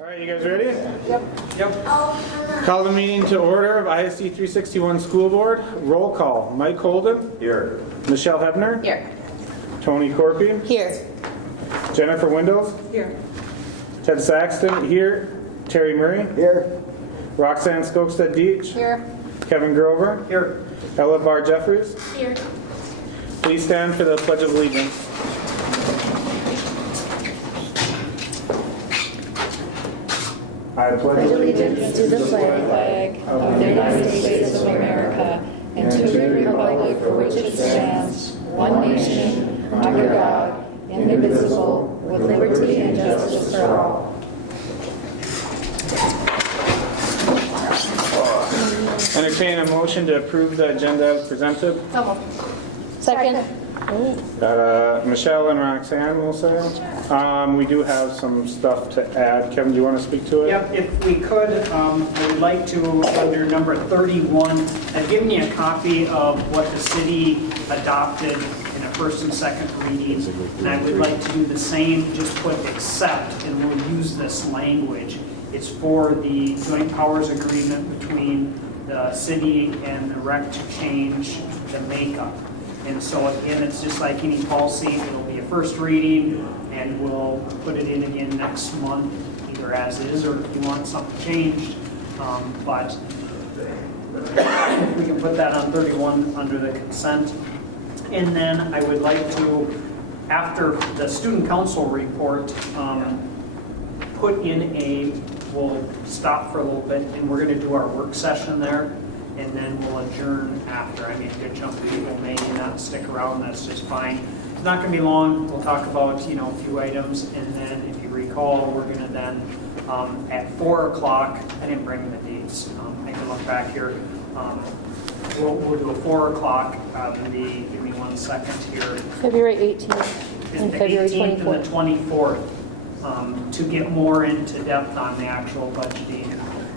All right, you guys ready? Yep. Call the meeting to order of ISD 361 School Board. Roll call. Mike Holden. Here. Michelle Hebner. Here. Tony Corpy. Here. Jennifer Windows. Here. Ted Saxton. Here. Terry Murray. Here. Roxanne Skokstad Deach. Here. Kevin Grover. Here. Ella Bar Jeffries. Here. Please stand for the Pledge of Allegiance. I pledge allegiance to the flag of the United States of America and to the republic for which it stands, one nation, under God, indivisible, with liberty and justice for all. Entertain a motion to approve the agenda as presented. Second. Michelle and Roxanne will say. We do have some stuff to add. Kevin, do you want to speak to it? Yep, if we could, I would like to, under number 31, I've given you a copy of what the city adopted in a first and second reading, and I would like to do the same, just put except, and we'll use this language. It's for the joint powers agreement between the city and the rec to change the makeup. And so again, it's just like any policy, it'll be a first reading, and we'll put it in again next month, either as is, or if you want something changed. But we can put that on 31 under the consent. And then I would like to, after the student council report, put in we'll stop for a little bit, and we're going to do our work session there. And then we'll adjourn after. I mean, a good chunk of people may not stick around, that's just fine. It's not going to be long. We'll talk about, a few items, and then if you recall, we're going to then, at 4 o'clock, I didn't bring the dates. I can look back here. We'll do a 4 o'clock, give me 1 second here. February 18th and The February 18th 24th. and the 24th, to get more into depth on the actual budgeting,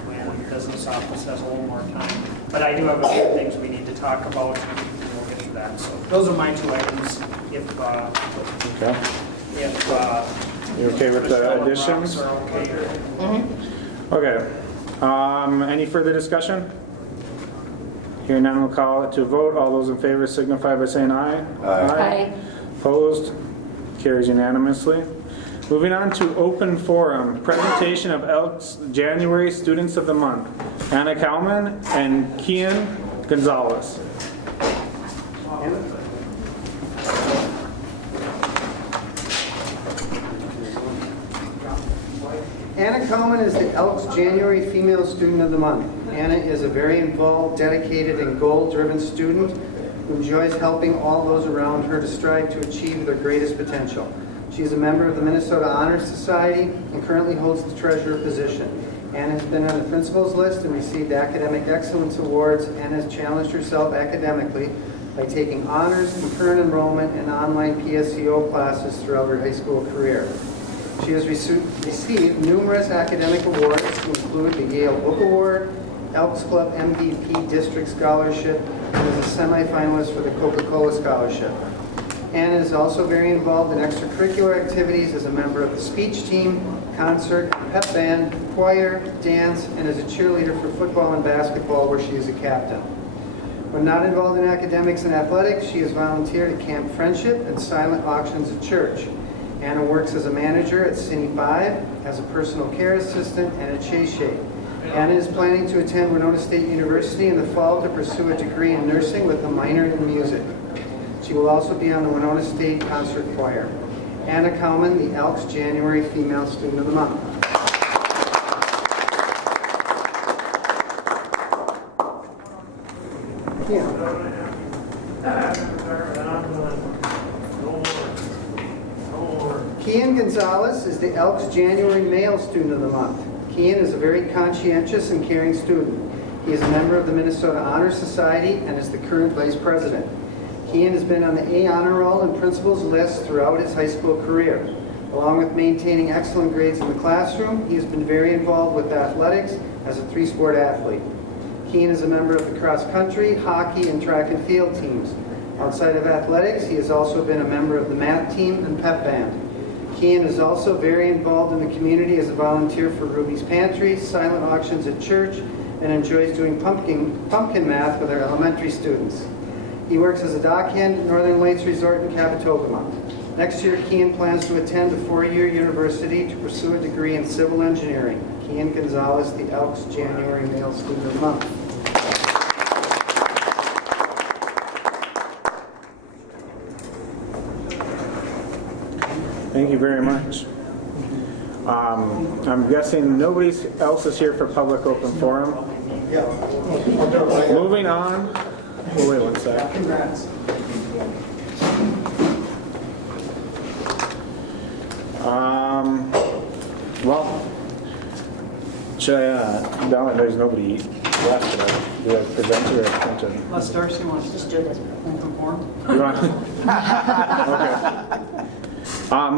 when the business office has a little more time. But I do have a few things we need to talk about, and we'll get to that. So those are my 2 items. Okay. You okay with the additions? Okay. Any further discussion? Hearing none, we'll call it to a vote. All those in favor signify by saying aye. Aye. Opposed? Carries unanimously. Moving on to open forum, presentation of Elks January Students of the Month, Anna Kalman and Kian Gonzalez. Anna Kalman is the Elks January Female Student of the Month. Anna is a very involved, dedicated, and goal-driven student who enjoys helping all those around her to strive to achieve their greatest potential. She is a member of the Minnesota Honor Society and currently holds the treasurer position. Anna has been on the principal's list and received academic excellence awards and has challenged herself academically by taking honors, concurrent enrollment, and online PSEO classes throughout her high school career. She has received numerous academic awards to include the Yale Book Award, Elks Club MVP District Scholarship, and is a semifinalist for the Coca-Cola Scholarship. Anna is also very involved in extracurricular activities as a member of the speech team, concert, pep band, choir, dance, and as a cheerleader for football and basketball where she is a captain. When not involved in academics and athletics, she has volunteered at Camp Friendship and silent auctions at church. Anna works as a manager at Cine 5, as a personal care assistant, and at Shea Shea. Anna is planning to attend Winona State University in the fall to pursue a degree in nursing with a minor in music. She will also be on the Winona State Concert Choir. Anna Kalman, the Elks January Female Student of the Month. Kian Gonzalez is the Elks January Male Student of the Month. Kian is a very conscientious and caring student. He is a member of the Minnesota Honor Society and is the current vice president. Kian has been on the A Honor Roll and Principal's list throughout his high school career. Along with maintaining excellent grades in the classroom, he has been very involved with athletics as a 3-sport athlete. Kian is a member of the cross-country, hockey, and track and field teams. Outside of athletics, he has also been a member of the math team and pep band. Kean is also very involved in the community as a volunteer for Ruby's Pantry, silent auctions at church, and enjoys doing pumpkin math with our elementary students. He works as a dockhand at Northern Lights Resort in Capitogama. Next year, Kean plans to attend a 4-year university to pursue a degree in civil engineering. Kean Gonzalez, the Elks January Male Student of the Month. Thank you very much. I'm guessing nobody else is here for public open forum. Moving on. Oh, wait one sec. Congrats. Well, should I, now that there's nobody left, do I present it or print it? Les Darcy wants to just do this open forum. You want? Okay.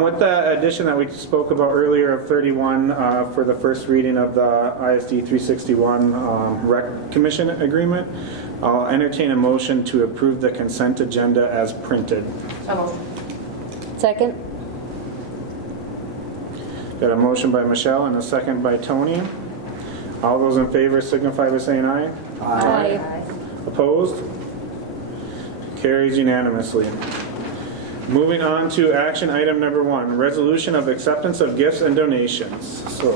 With the addition that we spoke about earlier of 31 for the first reading of the ISD 361 Rec Commission agreement, I'll entertain a motion to approve the consent agenda as printed. Second. Got a motion by Michelle and a second by Tony. All those in favor signify by saying aye. Aye. Opposed? Carries unanimously. Moving on to action item number 1, resolution of acceptance of gifts and donations. So,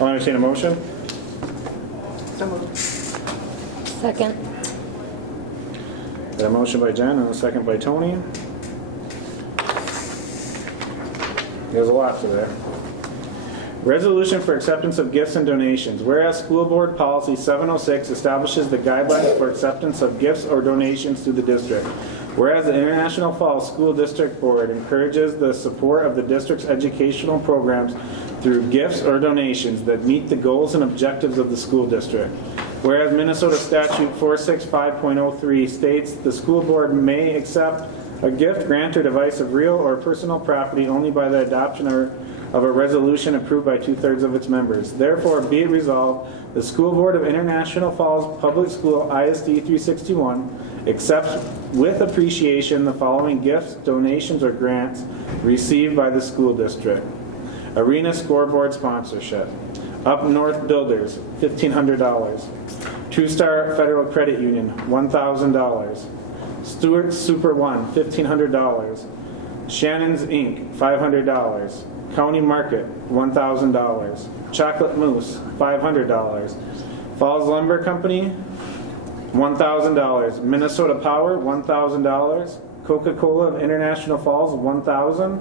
I'll entertain a motion. Second. Got a motion by Jen and a second by Tony. There's a lot to there. Resolution for acceptance of gifts and donations. Whereas School Board Policy 706 establishes the guidelines for acceptance of gifts or donations to the district. Whereas the International Falls School District Board encourages the support of the district's educational programs through gifts or donations that meet the goals and objectives of the school district. Whereas Minnesota Statute 465.03 states the school board may accept a gift, grant, or device of real or personal property only by the adoption of a resolution approved by 2/3 of its members. Therefore, be it resolved, the School Board of International Falls Public School ISD 361 accepts with appreciation the following gifts, donations, or grants received by the school district. Arena scoreboard sponsorship. Up North Builders, $1,500. True Star Federal Credit Union, $1,000. Stewart Super One, $1,500. Shannon's Inc., $500. County Market, $1,000. Chocolate Mousse, $500. Falls Lumber Company, $1,000. Minnesota Power, $1,000. Coca-Cola of International Falls, $1,000.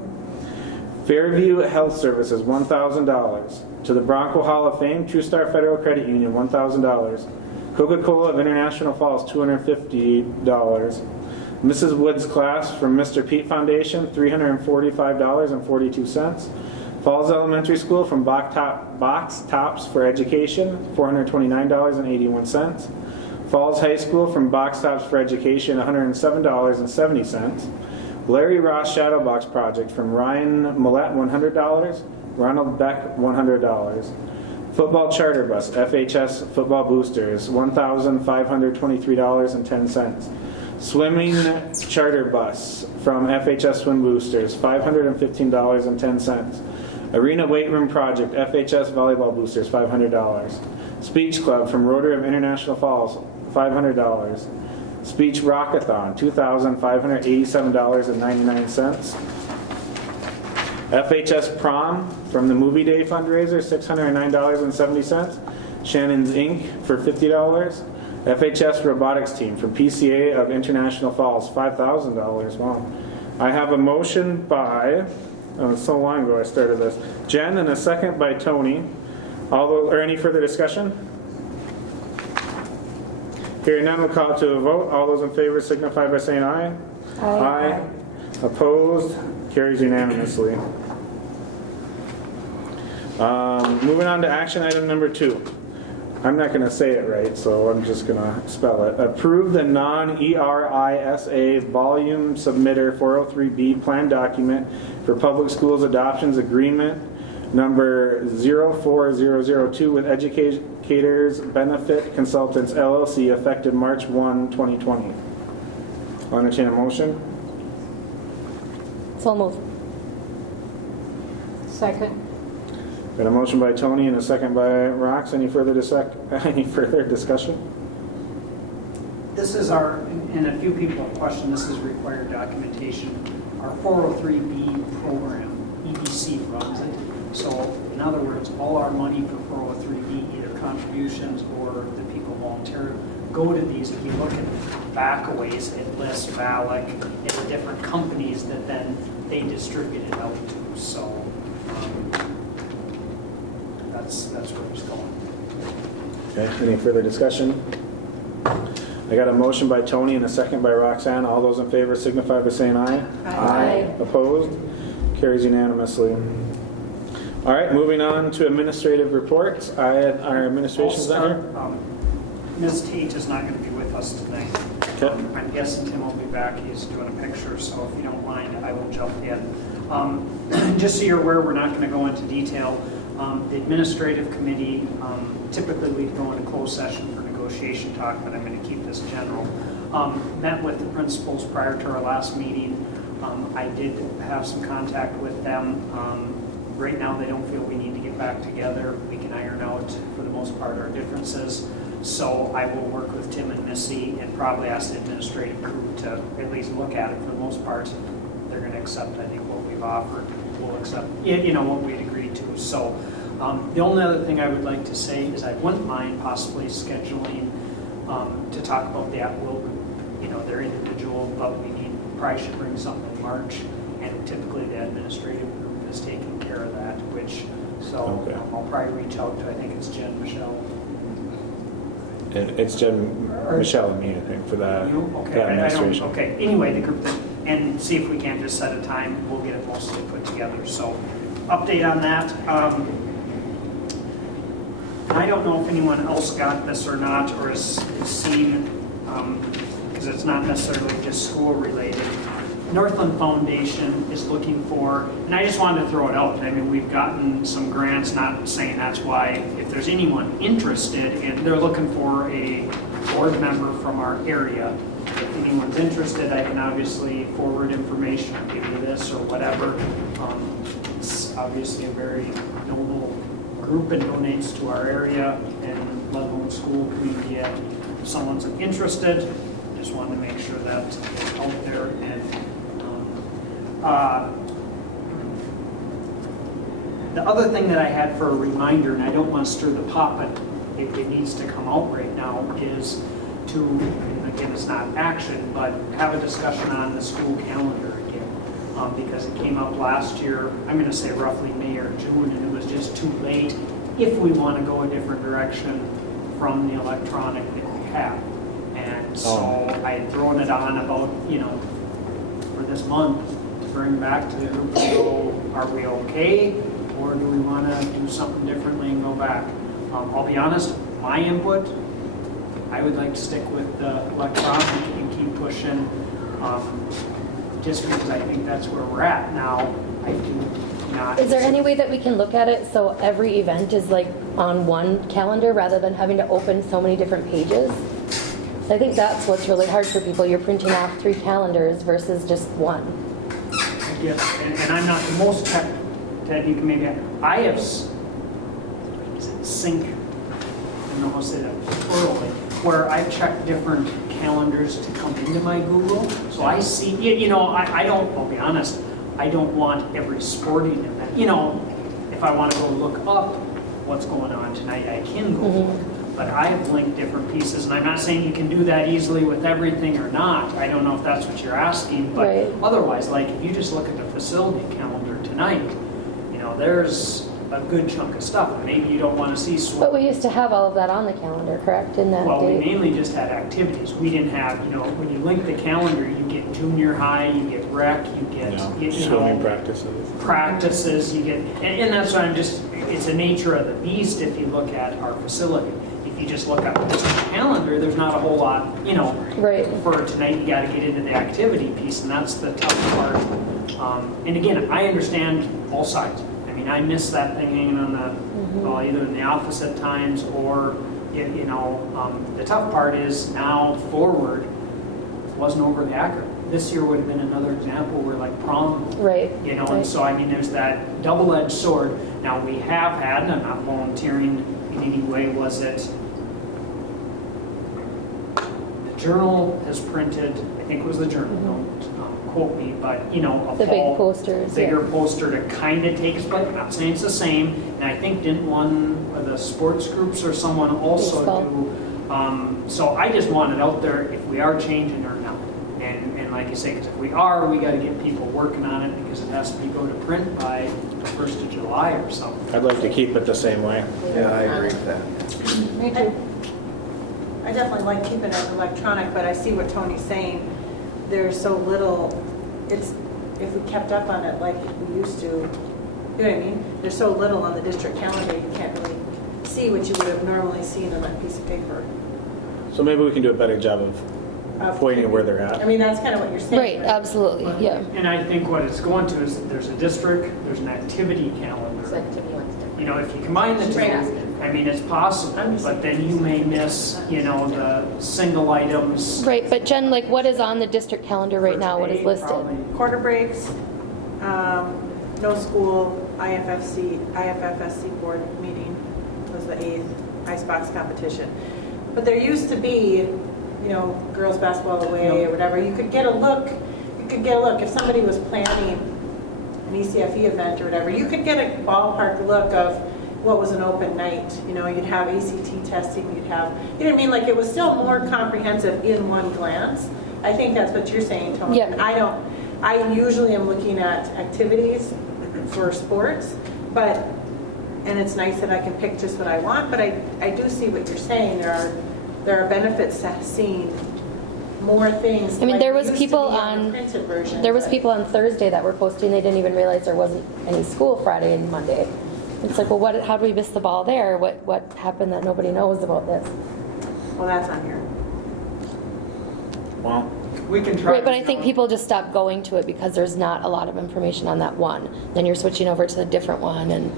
Fairview Health Services, $1,000. To the Bronco Hall of Fame, True Star Federal Credit Union, $1,000. Coca-Cola of International Falls, $250. Mrs. Wood's class from Mr. Pete Foundation, $345.42. Falls Elementary School from Box Tops for Education, $429.81. Falls High School from Box Tops for Education, $107.70. Larry Ross Shadow Box Project from Ryan Millette, $100. Ronald Beck, $100. Football Charter Bus, FHS Football Boosters, $1,523.10. Swimming Charter Bus from FHS Swim Boosters, $515.10. Arena Weight Room Project, FHS Volleyball Boosters, $500. Speech Club from Rotary of International Falls, $500. Speech Rockathon, $2,587.99. FHS Prom from the Movie Day fundraiser, $609.70. Shannon's Inc. for $50. FHS Robotics Team from PCA of International Falls, $5,000. Wow. I have a motion by, it's so long ago I started this, Jen, and a second by Tony. Or any further discussion? Hearing none, we'll call it to a vote. All those in favor signify by saying aye. Aye. Opposed? Carries unanimously. Moving on to action item number 2. I'm not going to say it right, so I'm just going to spell it. Approve the non-ERISA volume submitter 403B plan document for public schools adoptions agreement number 04002 with Educators Benefit Consultants LLC effective March 1, 2020. I'll entertain a motion. So moved. Second. Got a motion by Tony and a second by Rox. Any further discussion? This is our, and a few people have questioned, this is required documentation. Our 403B program, EDC runs it. So in other words, all our money for 403B, either contributions or the people volunteer, go to these. If you look at Backaways, it lists Valak and the different companies that then they distribute it out to. So that's where it's going. Okay, any further discussion? I got a motion by Tony and a second by Roxanne. All those in favor signify by saying aye. Aye. Opposed? Carries unanimously. All right, moving on to administrative reports. Our administration's not here. Ms. Tate is not going to be with us tonight. Okay. I'm guessing Tim will be back. He's doing a picture, so if you don't mind, I will jump in. Just so you're aware, we're not going to go into detail. The administrative committee, typically we go into closed session for negotiation talk, but I'm going to keep this general. Met with the principals prior to our last meeting. I did have some contact with them. Right now, they don't feel we need to get back together. We can iron out, for the most part, our differences. So I will work with Tim and Missy and probably ask the administrative crew to at least look at it. For the most part, they're going to accept, I think, what we've offered. We'll accept, what we'd agreed to. So the only other thing I would like to say is I wouldn't mind possibly scheduling to talk about the at-will, they're individual, but probably should bring something in March. And typically the administrative group is taking care of that, okay. I'll probably reach out to, I think it's Jen, Michelle. It's Michelle and me, I think, for that, Okay, that administration. okay. Anyway, the group, and see if we can't just set a time. We'll get it mostly put together. So, update on that. I don't know if anyone else got this or not, or has seen, because it's not necessarily just school related. Northland Foundation is looking for, and I just wanted to throw it out. I mean, we've gotten some grants, not saying that's why, if there's anyone interested, and they're looking for a board member from our area. If anyone's interested, I can obviously forward information or give you this or whatever. It's obviously a very noble group and donates to our area and let alone school community. If someone's interested, just wanted to make sure that it's out there. And the other thing that I had for a reminder, and I don't want to stir the pot, but it needs to come out right now, is to, and again, it's not action, but have a discussion on the school calendar again. Because it came up last year, I'm going to say roughly May or June, and it was just too late if we want to go a different direction from the electronic that we have. And so I had thrown it on about, for this month, to bring back to the group and go, are we okay? Or do we want to do something differently and go back? I'll be honest, my input, I would like to stick with the electronic and keep pushing, just because I think that's where we're at now. I do not. Is there any way that we can look at it so every event is like on one calendar rather than having to open so many different pages? I think that's what's really hard for people. You're printing off 3 calendars versus just one. Yes, and I'm not the most tech, Ted, you can maybe, I have, sync, I don't know how to say that plurally, where I've checked different calendars to come into my Google. So I see, I don't, I'll be honest, I don't want every sporting event. If I want to go look up what's going on tonight, I can go look. But I have linked different pieces, and I'm not saying you can do that easily with everything or not. I don't know if that's what you're asking, but right. Otherwise, like if you just look at the facility calendar tonight, there's a good chunk of stuff. Maybe you don't want to see swim. But we used to have all of that on the calendar, correct? In that Well, we date? mainly just had activities. We didn't have, when you link the calendar, you get junior high, you get rec, you get, swimming practices, you get, and that's why it's the nature of the beast if you look at our facility. If you just look up the calendar, there's not a whole lot, right. For tonight, you got to get into the activity piece, and that's the tough part. And again, I understand all sides. I mean, I miss that thing hanging on the, well, either in the office at times or, the tough part is now forward wasn't overly accurate. this year would have been another example where like prom, Right. you know, right. and so I mean, there's that double-edged sword. Now, we have had, and I'm not volunteering in any way, was it, the Journal has printed, I think it was the Journal, don't quote me, but, you know, a The big fall, posters. bigger yeah. poster to kind of take, but I'm not saying it's the same. And I think didn't one of the sports groups or someone also Baseball. do, so I just want it out there if we are changing or not. And like you say, because if we are, we got to get people working on it because it has to be go to print by the 1st of July or something. I'd like to keep it the same way. Yeah, I agree with that. Me too. I definitely like keeping it electronic, but I see what Tony's saying. There's so little, it's, if we kept up on it like we used to, you know what I mean? There's so little on the district calendar, you can't really see what you would have normally seen on that piece of paper. So maybe we can do a better job of pointing where they're I at. mean, that's kind of what you're saying. Right, absolutely, yeah. And I think what it's going to is there's a district, there's an activity calendar. You know, if you combine the two, I mean, it's possible, but then you may miss, you know, the single items. Right, but Jen, like what is on the district calendar right now? What is listed? Probably. Quarter breaks, no school, IFFSC board meeting was the 8th, icebox competition. But there used to be, you know, girls basketball away or whatever. You could get a look. If somebody was planning an ECFE event or whatever, you could get a ballpark look of what was an open night. You know, you'd have ACT testing, you'd have, you know what I mean? Like it was still more comprehensive in one glance. I think that's what you're saying, Tony. Yeah. I usually am looking at activities for sports, and it's nice that I can pick just what I want, but I do see what you're saying. There are benefits to seeing more things. I mean, like there it was used to people be on- the printed version. There was but- people on Thursday that were posting, they didn't even realize there wasn't any school Friday and Monday. It's like, well, how do we miss the ball there? What happened that nobody knows about this? Well, that's on here. Well, We can try. Right, but I you think know, people just stop going to it because there's not a lot of information on that one. Then you're switching over to a different one, and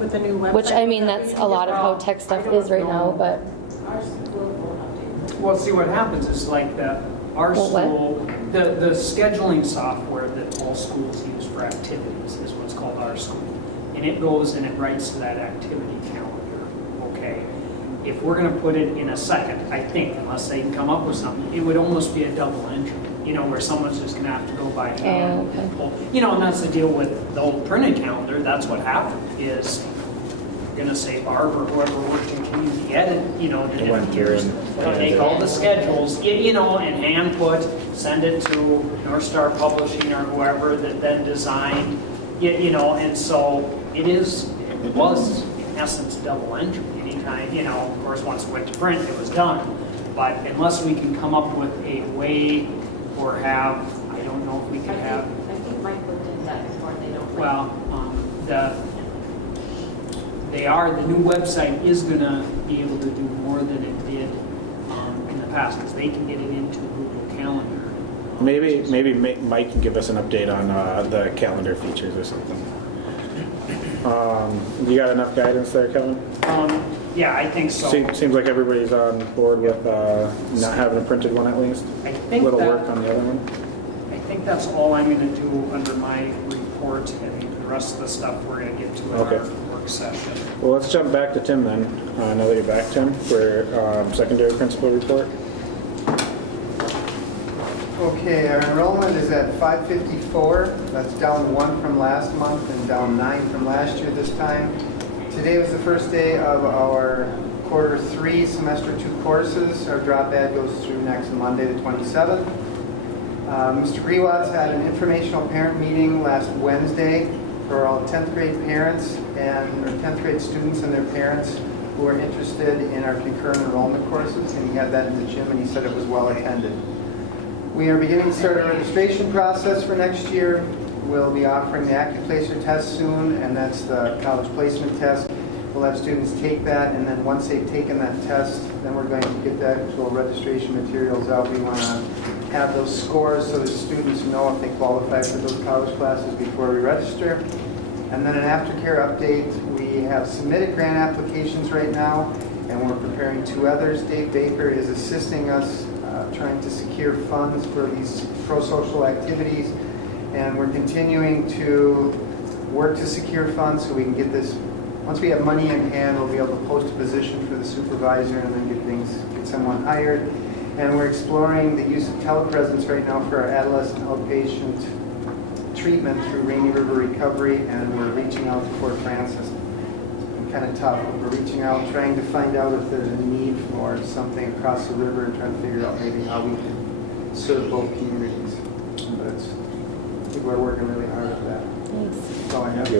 With the new website. which I mean, that's a lot of how tech stuff is right now, but Well, see, what happens is like our Well, what? school, the scheduling software that all schools use for activities is what's called Our School. And it goes and it writes to that activity calendar, okay? If we're gonna put it in a second, I think, unless they can come up with something, it would almost be a double entry, you know, where someone's just gonna have to go by hand. okay. and pull. You know, and that's the deal with the old printed calendar, that's what happened, is gonna say Barb or whoever worked in community edit, you know, the They went different through years. and- They'll take all the schedules, you know, and hand put, send it to North Star Publishing or whoever that then designed, you know, and so it was in essence double entry. Anytime, you know, of course, once it went to print, it was done. But unless we can come up with a way or have, I don't know if we could have, I think Mike looked into that before, and they don't. well, the new website is gonna be able to do more than it did in the past, because they can get it into Google Calendar. maybe Mike can give us an update on the calendar features or something. You got enough guidance there, Kevin? Yeah, I think so. Seems like everybody's on board with not having a printed one at least. I think Little that- work on the other one. I think that's all I'm gonna do under my report, and the rest of the stuff we're gonna get to in Okay. our work session. Well, let's jump back to Tim then. Now that you're back, Tim, for secondary principal report. Okay, our enrollment is at 554. That's down 1 from last month and down 9 from last year this time. Today was the first day of our quarter 3, semester 2 courses. Our drop ad goes through next Monday, the 27th. Mr. Grewatts had an informational parent meeting last Wednesday for all 10th grade parents or 10th grade students and their parents who are interested in our concurrent enrollment courses, and he had that in the gym, and he said it was well attended. We are beginning to start a registration process for next year. We'll be offering the Active Placer test soon, and that's the college placement test. We'll have students take that, and then once they've taken that test, then we're going to get that into our registration materials out. We want to have those scores so that students know if they qualify for those college classes before we register. And then an aftercare update. We have submitted grant applications right now, and we're preparing 2 others. Dave Baker is assisting us trying to secure funds for these pro-social activities. And we're continuing to work to secure funds so we can get this, once we have money in hand, we'll be able to post a position for the supervisor and then get someone hired. And we're exploring the use of telepresence right now for our adolescent outpatient treatment through Rainy River Recovery, and we're reaching out to Fort Francis. It's been kind of tough, but we're reaching out, trying to find out if there's a need for something across the river and trying to figure out maybe how we can serve both communities. But I think we're working really hard at that. That's all I have.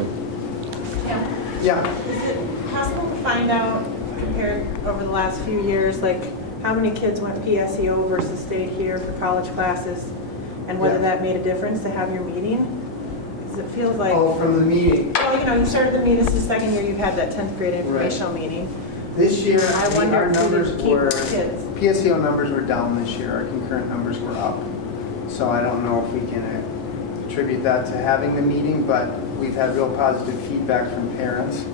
Yeah. Is it possible to find out, compared over the last few years, like how many kids went PSEO versus stayed here for college classes, and whether that made a difference to have your meeting? Because it feels like... Oh, from the meeting. Well, you started the meeting, this is the second year you've had that 10th grade informational meeting. This year, I wonder our if we numbers did keep were, kids. PSEO numbers were down this year. Our concurrent numbers were up. So I don't know if we can attribute that to having the meeting, but we've had real positive feedback from parents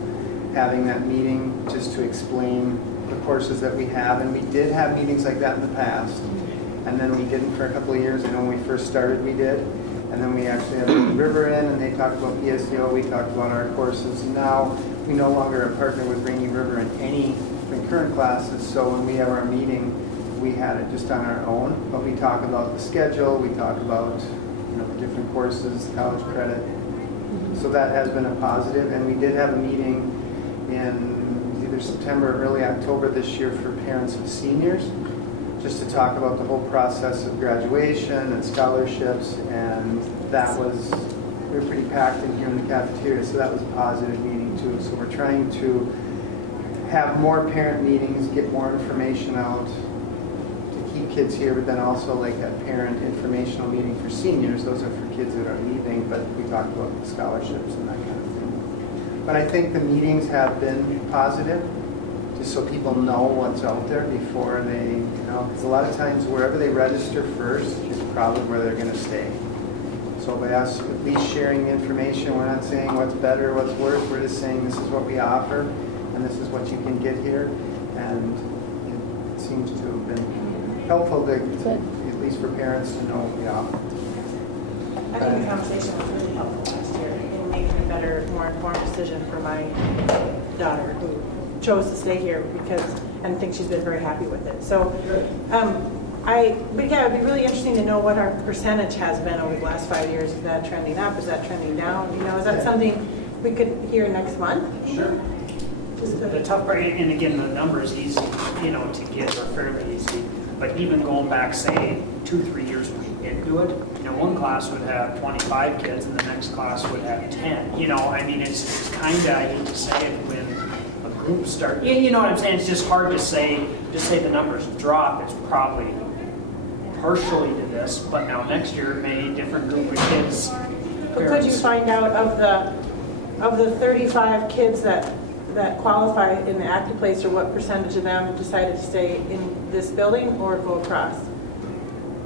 having that meeting just to explain the courses that we have. And we did have meetings like that in the past. And then we didn't for a couple of years. I know when we first started, we did. And then we actually had River in, and they talked about PSEO. We talked about our courses. Now we no longer are partnered with Rainy River in any concurrent classes. So when we have our meeting, we had it just on our own. But we talk about the schedule. We talk about the different courses, college credit. So that has been a positive. And we did have a meeting in either September or early October this year for parents of seniors, just to talk about the whole process of graduation and scholarships. And that was, we were pretty packed in here in the cafeteria, so that was a positive meeting too. So we're trying to have more parent meetings, get more information out, to keep kids here, but then also like that parent informational meeting for seniors. Those are for kids that are leaving, but we talked about scholarships and that kind of thing. But I think the meetings have been positive, just so people know what's out there before they, because a lot of times wherever they register first is probably where they're going to stay. So by us at least sharing information, we're not saying what's better, what's worse, we're just saying this is what we offer and this is what you can get here. And it seems to have been helpful to at least for parents to know what we offer. I think the conversation was really helpful last year in making a better, more informed decision for my daughter, who chose to stay here and I think she's been very happy with it. So, but yeah, it'd be really interesting to know what our percentage has been over the last 5 years. Is that trending up? Is that trending down? Is that something we could hear next month? Sure. The tough part, and again, the number is easy, to get, or fairly easy. But even going back, say, 2-3 years into it, one class would have 25 kids and the next class would have 10. It's kind of, I hate to say it, when a group starts, you know what I'm saying? It's just hard to say, the numbers drop. It's probably partially to this, but now next year, maybe different group of kids. But could you find out of the 35 kids that qualify in the active place, or what percentage of them decided to stay in this building or go across?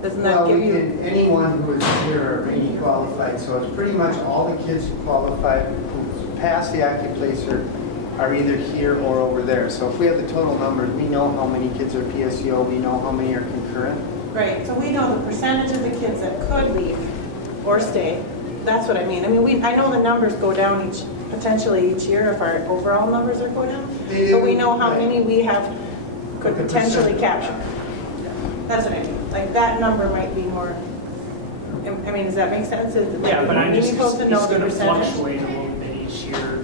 Doesn't that give you... anyone who is here are Rainy qualified, so it's pretty much all the kids who qualified, who passed the active placer, are either here or over there. So if we have the total numbers, we know how many kids are PSEO, we know how many are concurrent. Right, so we know the percentage of the kids that could leave or stay. That's what I mean. I know the numbers go down potentially each year if our overall numbers are going down, but we know how many we could potentially capture. That's what I mean. Like that number might be more. Does that make sense? Yeah, but I'm just supposed to know it's the going to percentage. fluctuate a little bit each year.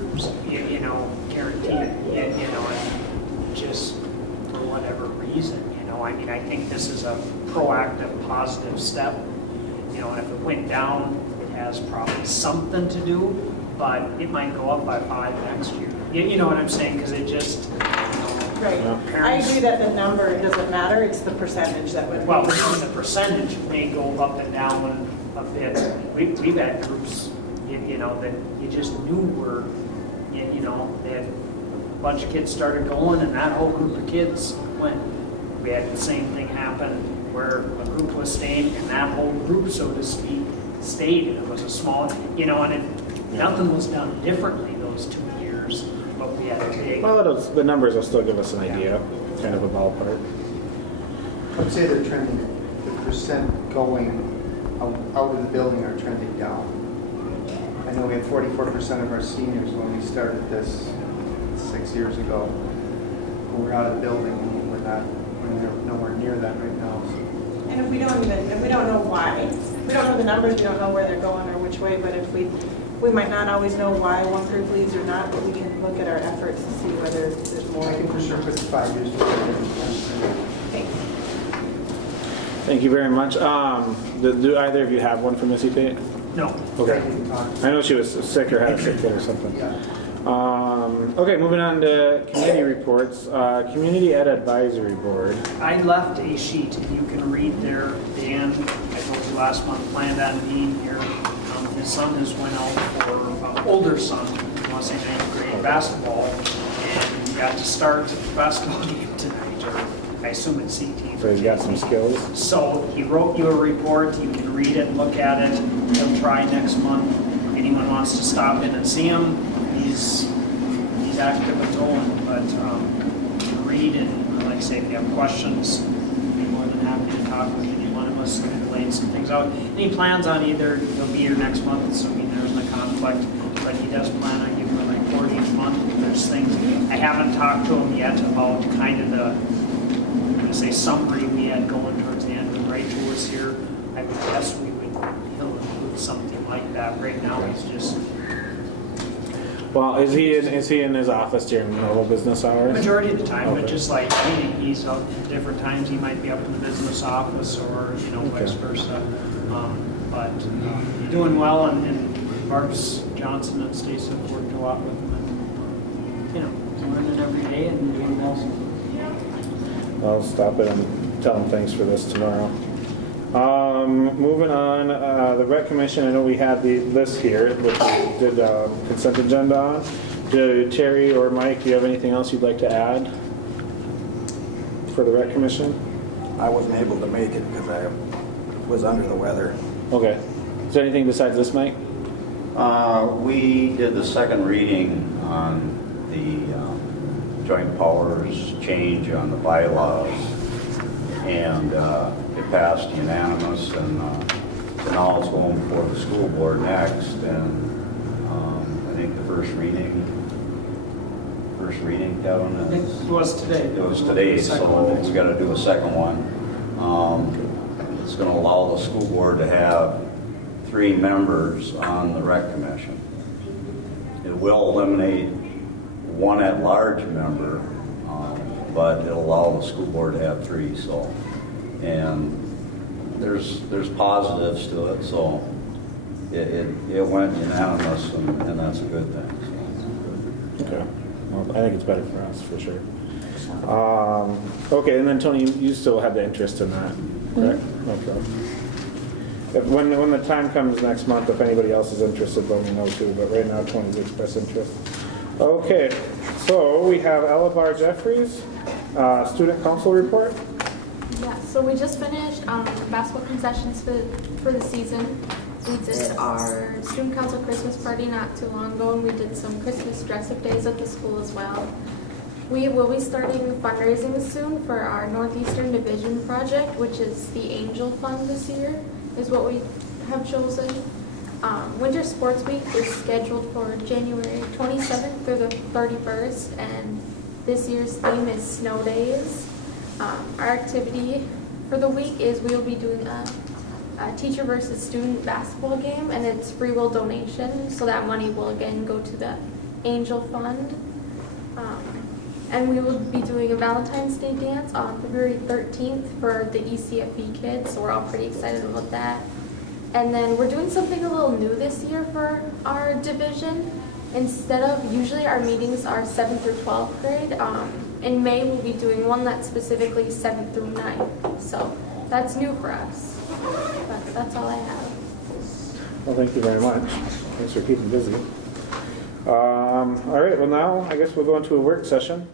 Guaranteed. And just for whatever reason. I think this is a proactive, positive step. And if it went down, it has probably something to do, but it might go up by 5 next year. You know what I'm saying? Because it just, Right. I agree that the number doesn't matter. It's the percentage that would. Well, the percentage may go up and down a bit. We've had groups, that you just knew were, they had a bunch of kids started going, and that whole group of kids went. We had the same thing happen where a group was staying, and that whole group, so to speak, stayed. And it was a small, and nothing was done differently those 2 years, but we had a big. Well, the numbers will still give us an idea, kind of a ballpark. I'd say they're trending, the percent going out of the building are trending down. I know we had 44% of our seniors when we started this 6 years ago, who were out of the building, and we're nowhere near that right now. So. And if we don't know why, we don't know the numbers, we don't know where they're going or which way, but if we might not always know why one group leaves or not, but we can look at our efforts to see whether there's more. I can for sure put 5 years together. Thanks. Thank you very much. Do either of you have one for Missy Pate? No. Okay. I know she was sick or had a sick kid or something. Yeah. Okay, moving on to committee reports. Community Ed Advisory Board. I left a sheet, and you can read there. Dan, I told you last month, planned on being here. His son has went out for, older son, I want to say 9th grade basketball, and he got to start the basketball game tonight, or I assume it's CT. So he's got some skills. So he wrote you a report. You can read it, look at it. He'll try next month. Anyone wants to stop in and see him, he's active and going. But you can read and, like I say, if you have questions, I'd be more than happy to talk with any one of us and lay some things out. Any plans on either? He'll be here next month, assuming there isn't a conflict. But he does plan on giving a report each month. There's things I haven't talked to him yet about kind of the. Say summary we had going towards the end when Rachel was here. I would guess he'll include something like that. Right now he's just Well, is he in his office during normal business hours? majority of the time, Okay. but just like he's out at different times. He might be up in the business office or vice versa. But he's doing well, and Marks Johnson and Stacy have worked a lot with him, and learning every day and doing well. I'll stop it and tell him thanks for this tomorrow. Moving on, the Rec Commission, I know we had the list here, which we did consent agenda on. Do Terry or Mike, do you have anything else you'd like to add for the Rec Commission? I wasn't able to make it because I was under the weather. Okay. Is there anything besides this, Mike? We did the second reading on the joint powers change on the bylaws, and it passed unanimous, and now it's going before the school board next, and I think the first reading, Kevin? It was today. It was today, so we got to do a second one. It's going to allow the school board to have 3 members on the Rec Commission. It will eliminate 1 at-large member, but it'll allow the school board to have 3. So, and there's positives to it. So it went unanimous, and that's a good thing. So. Okay. Well, I think it's better for us, for sure. Okay, and then Tony, you still have the interest in that, correct? Okay. When the time comes next month, if anybody else is interested, let me know too. But right now, Tony's expressed interest. Okay, so we have Ella Barr Jeffries, Student Council report. Yeah, so we just finished basketball concessions for the season. We did our student council Christmas party not too long ago, and we did some Christmas dress-up days at the school as well. We will be starting fundraising soon for our Northeastern Division project, which is the Angel Fund this year, is what we have chosen. Winter Sports Week is scheduled for January 27th through the 31st, and this year's theme is Snow Days. Our activity for the week is we will be doing a teacher versus student basketball game, and it's free will donation, so that money will again go to the Angel Fund. And we will be doing a Valentine's Day dance on February 13th for the ECFE kids, so we're all pretty excited about that. And then we're doing something a little new this year for our division. Instead of, usually our meetings are 7th through 12th grade, in May we'll be doing one that's specifically 7th through 9th. So that's new for us. But that's all I have. Well, thank you very much. Thanks for keeping busy. All right, well now I guess we'll go into a work session.